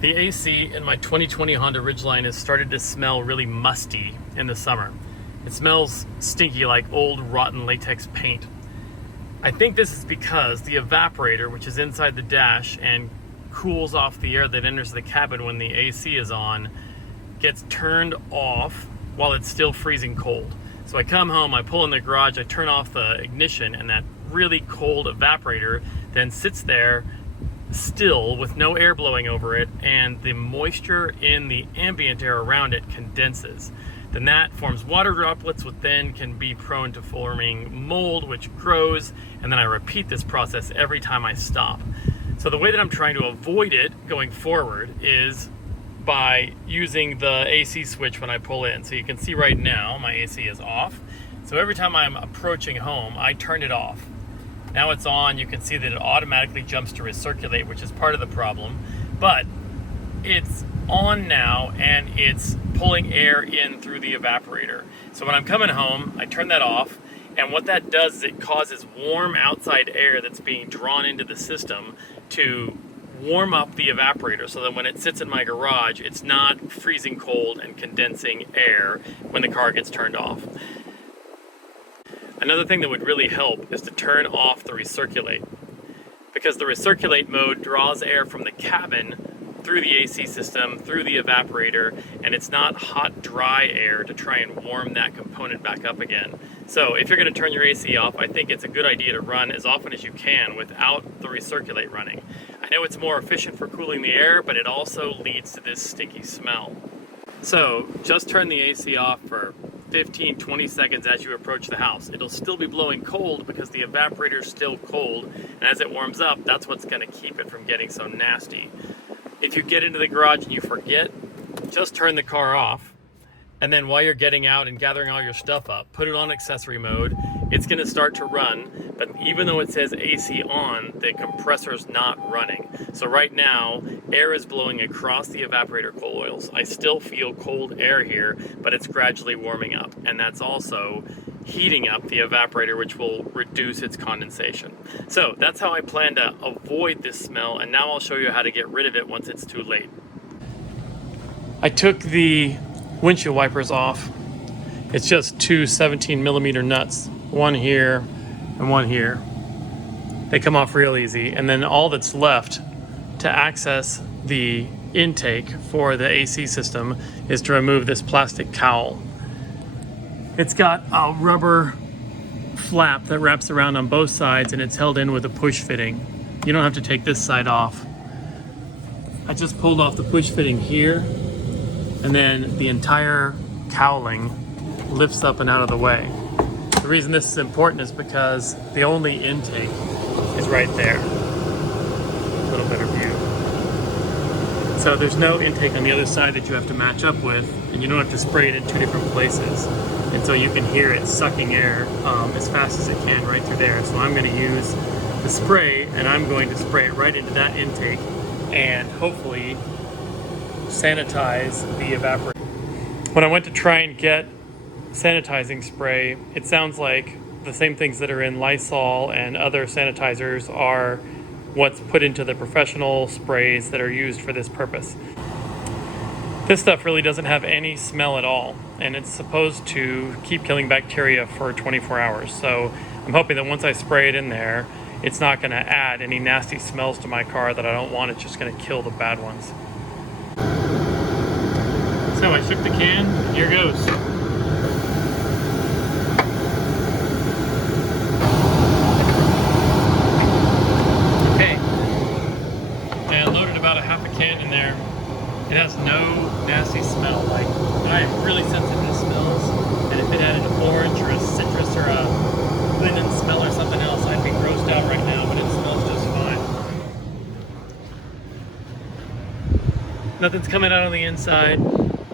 The AC in my 2020 Honda Ridgeline has started to smell really musty in the summer. It smells stinky like old rotten latex paint. I think this is because the evaporator, which is inside the dash and cools off the air that enters the cabin when the AC is on, gets turned off while it's still freezing cold. So I come home, I pull in the garage, I turn off the ignition, and that really cold evaporator then sits there still with no air blowing over it, and the moisture in the ambient air around it condenses. Then that forms water droplets, which then can be prone to forming mold, which grows, and then I repeat this process every time I stop. So the way that I'm trying to avoid it going forward is by using the AC switch when I pull in. So you can see right now my AC is off. So every time I'm approaching home, I turn it off. Now it's on. You can see that it automatically jumps to recirculate, which is part of the problem. But it's on now and it's pulling air in through the evaporator. So when I'm coming home, I turn that off. And what that does is it causes warm outside air that's being drawn into the system to warm up the evaporator, so that when it sits in my garage, it's not freezing cold and condensing air when the car gets turned off. Another thing that would really help is to turn off the recirculate, because the recirculate mode draws air from the cabin through the AC system, through the evaporator, and it's not hot, dry air to try and warm that component back up again. So if you're going to turn your AC off, I think it's a good idea to run as often as you can without the recirculate running. I know it's more efficient for cooling the air, but it also leads to this stinky smell. So just turn the AC off for 15-20 seconds as you approach the house. It'll still be blowing cold because the evaporator is still cold, and as it warms up, that's what's going to keep it from getting so nasty. If you get into the garage and you forget, just turn the car off, and then while you're getting out and gathering all your stuff up, put it on accessory mode. It's going to start to run, but even though it says AC on, the compressor's not running. So right now, air is blowing across the evaporator coils. I still feel cold air here, but it's gradually warming up, and that's also heating up the evaporator, which will reduce its condensation. So that's how I plan to avoid this smell, and now I'll show you how to get rid of it once it's too late. I took the windshield wipers off. It's just two 17mm nuts, one here and one here. They come off real easy, and then all that's left to access the intake for the AC system is to remove this plastic cowl. It's got a rubber flap that wraps around on both sides, and it's held in with a push fitting. You don't have to take this side off. I just pulled off the push fitting here, and then the entire cowling lifts up and out of the way. The reason this is important is because the only intake is right there. A little better view. So there's no intake on the other side that you have to match up with, and you don't have to spray it in two different places. And so you can hear it sucking air as fast as it can right through there. So I'm going to use the spray, and I'm going to spray it right into that intake and hopefully sanitize the evaporator. When I went to try and get sanitizing spray, it sounds like the same things that are in Lysol and other sanitizers are what's put into the professional sprays that are used for this purpose. This stuff really doesn't have any smell at all, and it's supposed to keep killing bacteria for 24 hours. So I'm hoping that once I spray it in there, it's not going to add any nasty smells to my car that I don't want. It's just going to kill the bad ones. So I shook the can, and here goes. Okay, I unloaded about a half a can in there. It has no nasty smell. Like, I am really sensitive to smells, and if it had an orange or a citrus or a linen smell or something else, I'd be grossed out right now, but it smells just fine. Nothing's coming out on the inside.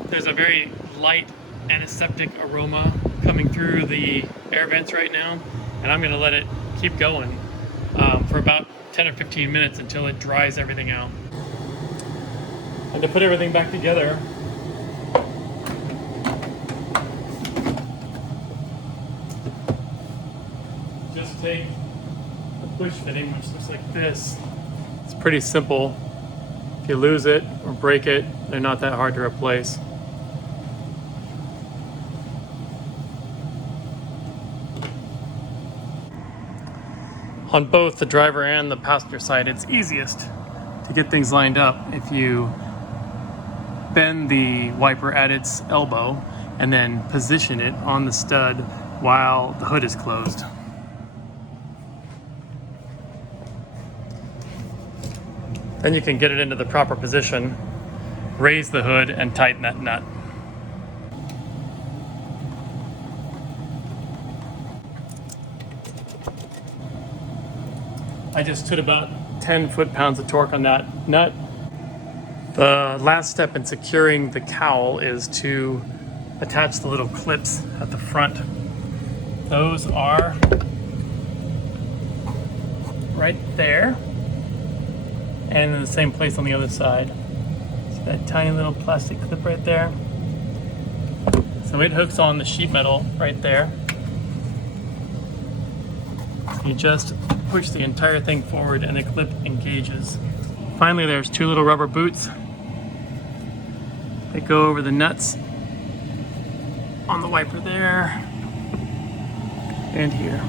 There's a very light antiseptic aroma coming through the air vents right now, and I'm going to let it keep going for about 10 or 15 minutes until it dries everything out. And to put everything back together, just take the push fitting, which looks like this. It's pretty simple. If you lose it or break it, they're not that hard to replace. On both the driver and the passenger side, it's easiest to get things lined up if you bend the wiper at its elbow and then position it on the stud while the hood is closed. Then you can get it into the proper position, raise the hood, and tighten that nut. I just took about 10 foot-pounds of torque on that nut. The last step in securing the cowl is to attach the little clips at the front. Those are right there and in the same place on the other side. See that tiny little plastic clip right there? So it hooks on the sheet metal right there. You just push the entire thing forward and the clip engages. Finally, there's two little rubber boots that go over the nuts on the wiper there and here.